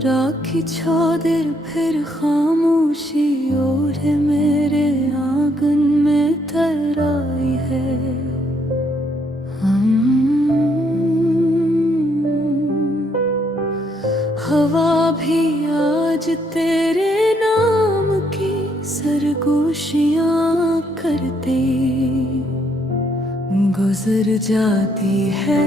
राखी छादर फिर खामोशी ओढ़े मेरे आंगन में तराई है। हवा भी आज तेरे नाम की सरगोशियां करते गुजर जाती है।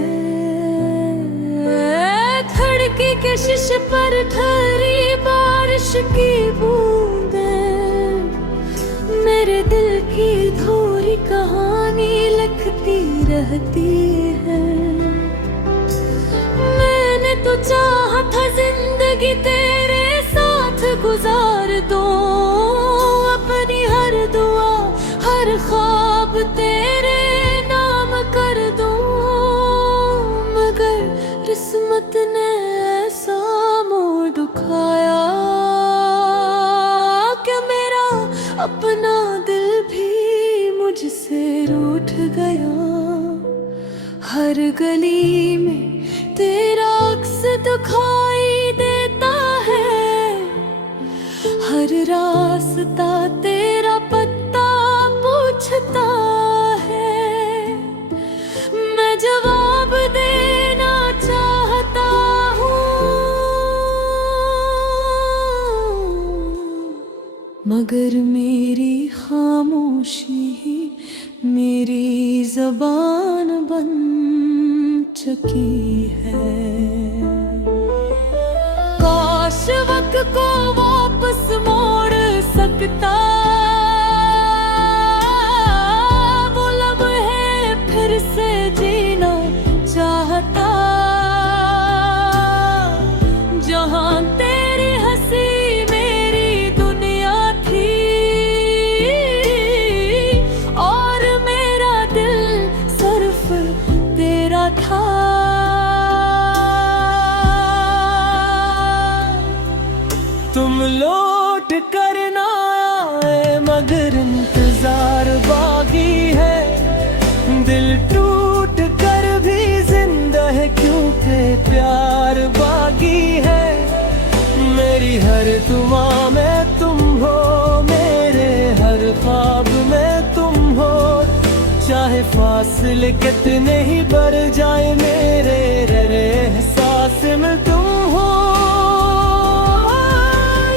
धड़की के शीशे पर ठहरी बारिश की बूंदें मेरे दिल की धूरी कहानी लिखती रहती है। मैंने तो चाहा था जिंदगी तेरे साथ गुजार दो, अपनी हर दुआ हर ख्वाब तेरे नाम कर दो, मगर किस्मत ने ऐसा मोड़ दुखाया कि मेरा अपना दिल भी मुझसे रूठ गया। हर गली में तेरा अक्स दिखाई देता है, हर रास्ता तेरा पत्ता पूछता है। मैं जवाब देना चाहता हूँ, मगर मेरी खामोशी ही मेरी ज़बान बन चुकी है। काश वक्त को वापस मोड़ सकता, वो लम्हे फिर से जीना चाहता, जहां तेरी हंसी मेरी दुनिया थी और मेरा दिल सिर्फ तेरा था। तुम लौट कर ना आए मगर इंतजार बाकी है, दिल टूट कर भी जिंदा है क्योंकि प्यार बाकी है। मेरी हर दुआ में तुम हो, मेरे हर ख्वाब में तुम हो, चाहे फासले कितने ही बढ़ जाए मेरे एहसास में तुम हो।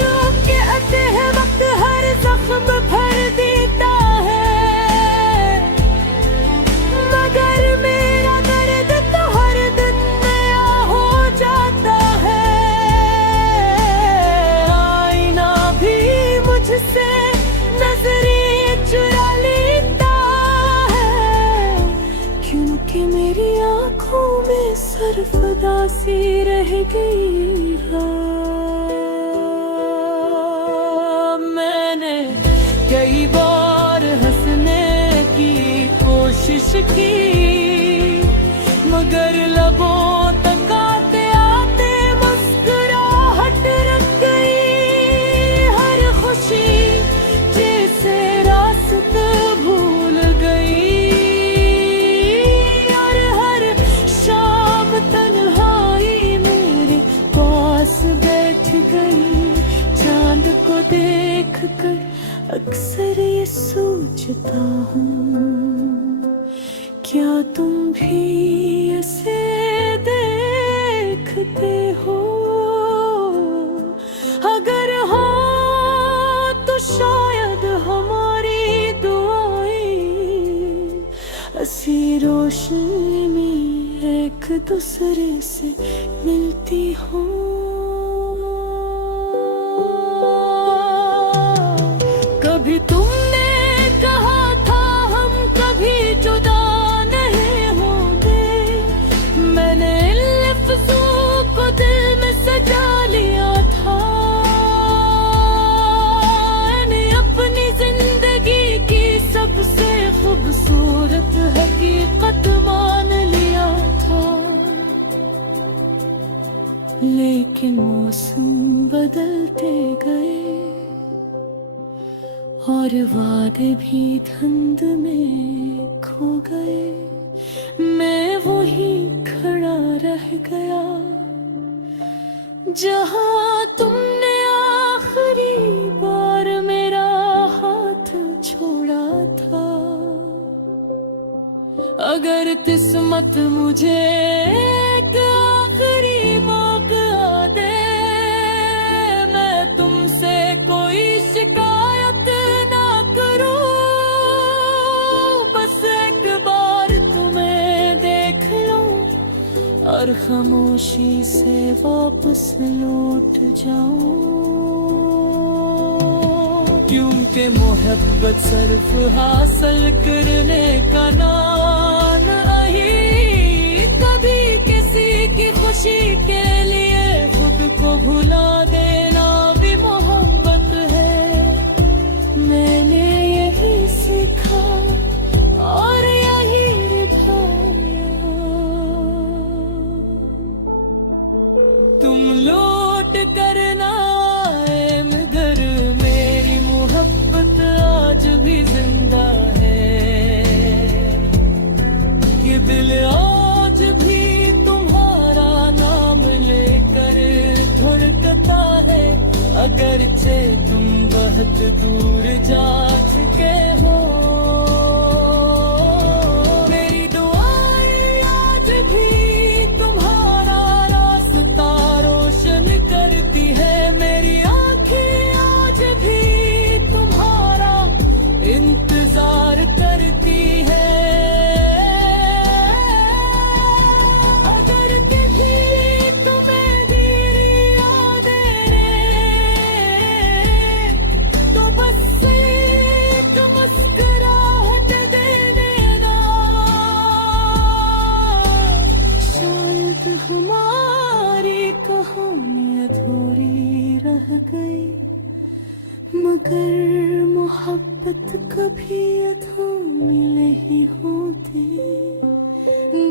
लोग कहते हैं वक्त हर जख्म भर देता है, मगर मेरा दर्द तो हर दिन नया हो जाता है। आईना भी मुझसे नजरें चुरा लेता है, क्योंकि मेरी आंखों में सिर्फ उदासी रह गई है। मैंने कई बार हंसने की कोशिश की, मगर लबों तक आते आते मुस्कुराहट रख गई। हर खुशी जैसे रास्ते भूल गई और हर शाम तन्हाई मेरे पास बैठ गई। चांद को देख कर अक्सर ये सोचता हूँ, क्या तुम भी ऐसे देखते हो? अगर हो तो शायद हमारी दुआएं ऐसी रोशनी में एक दूसरे से मिलती हो। कभी तुमने कहा था हम कभी जुदा नहीं होंगे, मैंने इन लफ्ज़ों को दिल में सजा लिया था। मैंने अपनी जिंदगी की सबसे खूबसूरत हकीकत मान लिया था, लेकिन मौसम बदलते गए और वादे भी धुंध में खो गए। मैं वहीं खड़ा रह गया, जहाँ तुमने आखिरी बार मेरा हाथ छोड़ा था, अगर किस्मत मुझे एक आखिरी मौका दे, मैं तुमसे कोई शिकायत ना करूं, बस एक बार तुम्हें देख लूं और खामोशी से वापस लौट जाऊं। क्योंकि मोहब्बत सिर्फ हासिल करने का नाम नहीं, कभी किसी की खुशी के लिए खुद को भुला देना भी मोहब्बत है। मैंने यही सीखा और यही निभाया। तुम लौट कर ना आए मगर मेरी मोहब्बत आज भी जिंदा है। ये दिल आज भी तुम्हारा नाम लेकर धड़कता है, अगरचे तुम बहुत दूर जा चुके हो। मेरी दुआएं आज भी तुम्हारा रास्ता रोशन करती है, मेरी आंखें आज भी तुम्हारा इंतजार करती है। अगर कभी तुम्हें मेरी यादें तो बस एक मुस्कुराहट दे देना। शायद हमारी कहानी अधूरी रह गई, मगर मोहब्बत कभी अधूरी नहीं होती।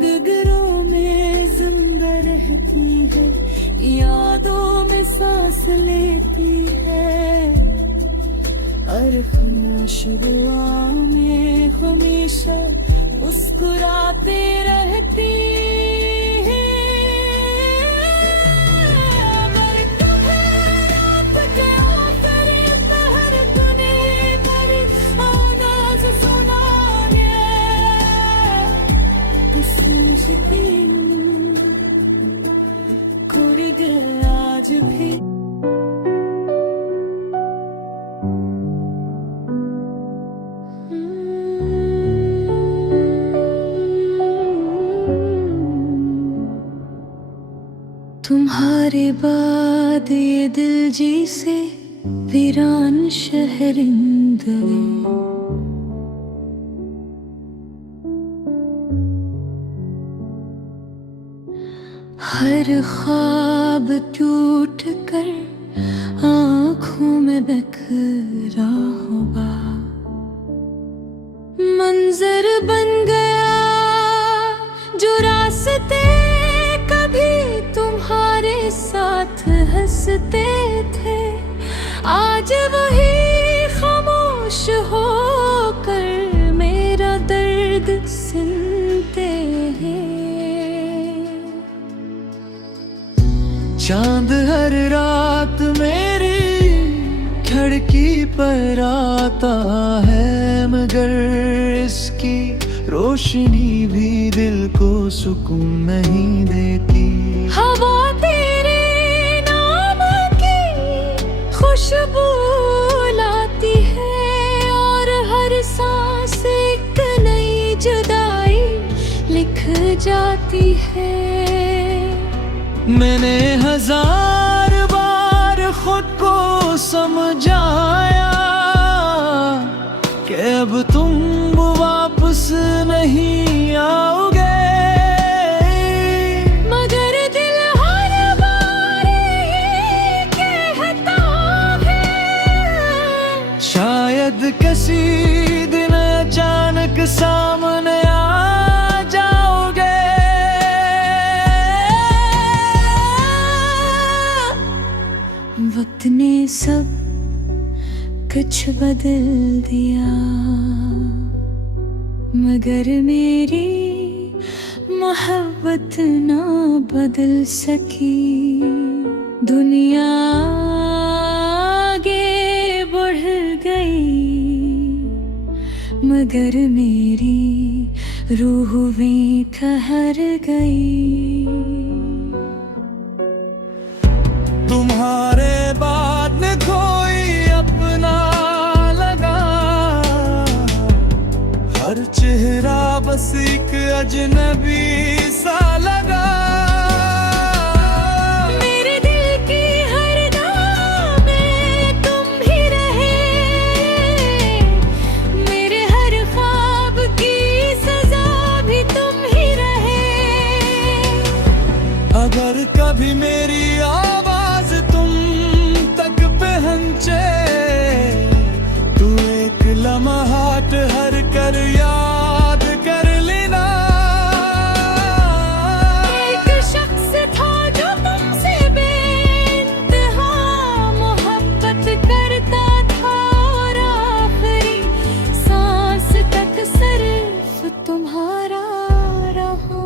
गगरों में जिंदा रहती है, यादों में सांस लेती है, हर ख्वाहिश दुआ में हमेशा मुस्कुराते रहती है। अगर तुम्हें रात के आखिरी पहर तूने मेरी आवाज़ सुनाने, इस यकीन खुल गया आज भी। तुम्हारे बाद ये दिल जी से वीरान शहरिंद, हर ख्वाब टूट कर आँखों में बिखरा होगा। मंजर बन गया जो रास्ते कभी तुम्हारे साथ हंसते थे, आज वही खामोश होकर मेरा दर्द सुनते हैं। चांद हर रात मेरी खिड़की पर आता है, मगर इसकी रोशनी भी दिल को सुकून नहीं देती। हवा तेरे नाम की खुशबू लाती है और हर सांस एक नई जुदाई लिख जाती है। मैंने हजार बार खुद को समझाया कि अब तुम वापस नहीं आओगे, मगर दिल हर बार ये कहता है शायद किसी दिन अचानक सामने आ जाओगे। वक्त ने सब कुछ बदल दिया, मगर मेरी मोहब्बत ना बदल सकी। दुनिया आगे बढ़ गई, मगर मेरी रूह भी ठहर गई। तुम्हारे बाद में कोई अपना लगा, हर चेहरा बस एक अजनबी सा लगा। मेरे दिल की हर राह में तुम ही रहे, मेरे हर ख्वाब की सजा भी तुम ही रहे। अगर कभी मेरी आवाज तुम तक पहुंचे, तू एक लम्हाट हर कर याद कर लेना। एक शख्स था जो तुमसे बेइंतहा मोहब्बत करता था, और आखिरी सांस तक सिर्फ तुम्हारा रहा।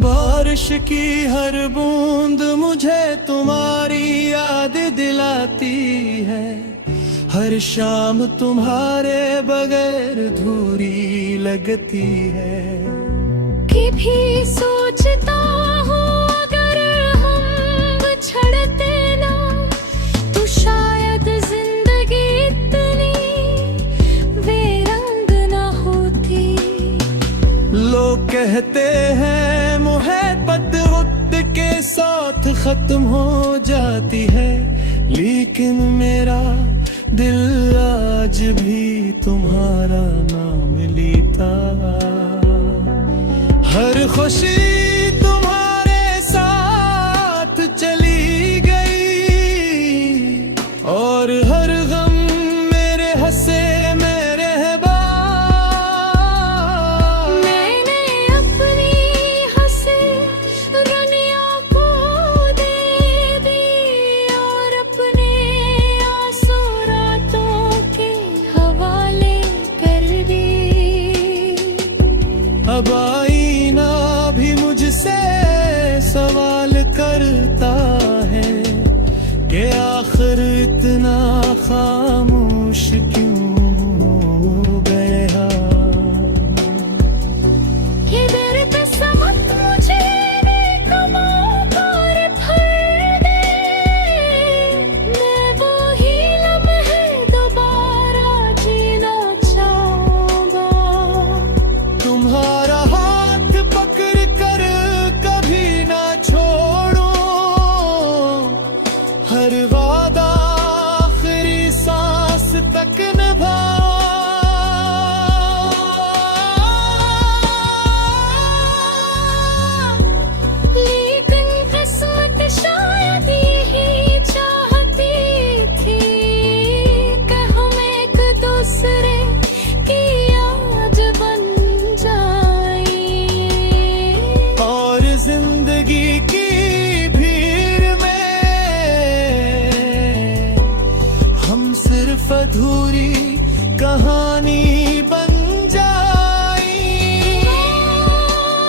बारिश की हर बूंद मुझे तुम्हारी याद दिलाती है, हर शाम तुम्हारे बगैर धूरी लगती है। कि भी सोचता हूँ अगर हम बिछड़ते ना, तो शायद जिंदगी इतनी बेरंग ना होती। लोग कहते हैं मोहब्बत वक्त के साथ खत्म हो जाती है, लेकिन मेरा दिल आज भी तुम्हारा नाम लेता। हर खुशी तुम्हारे साथ चली गई, और हर गम मेरे हंसे में रहबा। मैंने अपनी हंसी दुनिया को दे दी, और अपने आंसू रातों के हवाले कर दी। अब आईना भी मुझसे सवाल करता है कि आखिर इतना खामोश क्यों हो गया। ये दर्द समझ मुझे कमाकर भर दे, मैं वही लम्हे दोबारा जीना चाहूँगा। तुम्हारा हाथ पकड़ कर कभी ना छोड़ो, हर वादा आखिरी सांस तक निभाओ। लेकिन किस्मत शायद यही चाहती थी कि हम एक दूसरे की याद बन जाए, और जिंदगी की भीड़ में हम सिर्फ अधूरी कहानी बन जाई।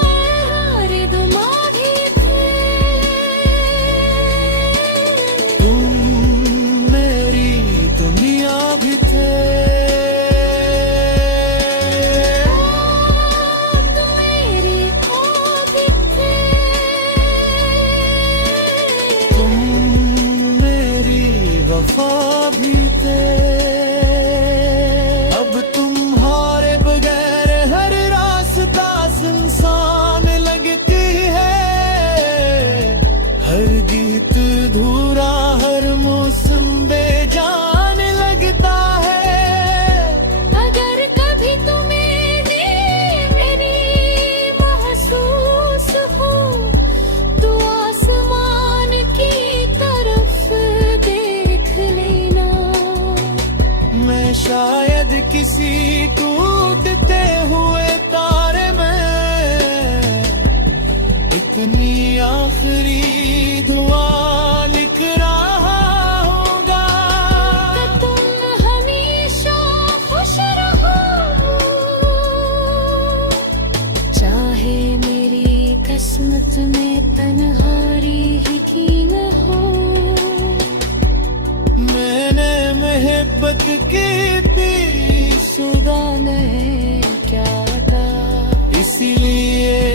हमारे दिमागी थे, तुम मेरी दुनिया भी थे। तुम मेरी ख्वाब थे। तुम मेरी वफा भी थे। अब तुम्हारे बगैर हर रास्ता सुनसान लगती है, हर गीत धूरा, हर मौसम बेजान लगता है। अगर कभी तुम्हें मेरी महसूस हो, तो आसमान की तरफ किसी टूटते हुए तारे में इतनी आखिरी दुआ लिख रहा होगा कि तुम हमेशा खुश रहो, चाहे मेरी किस्मत में तन्हाई ही क्यों न हो। मैंने मोहब्बत की थी सुदा नहीं क्या था, इसीलिए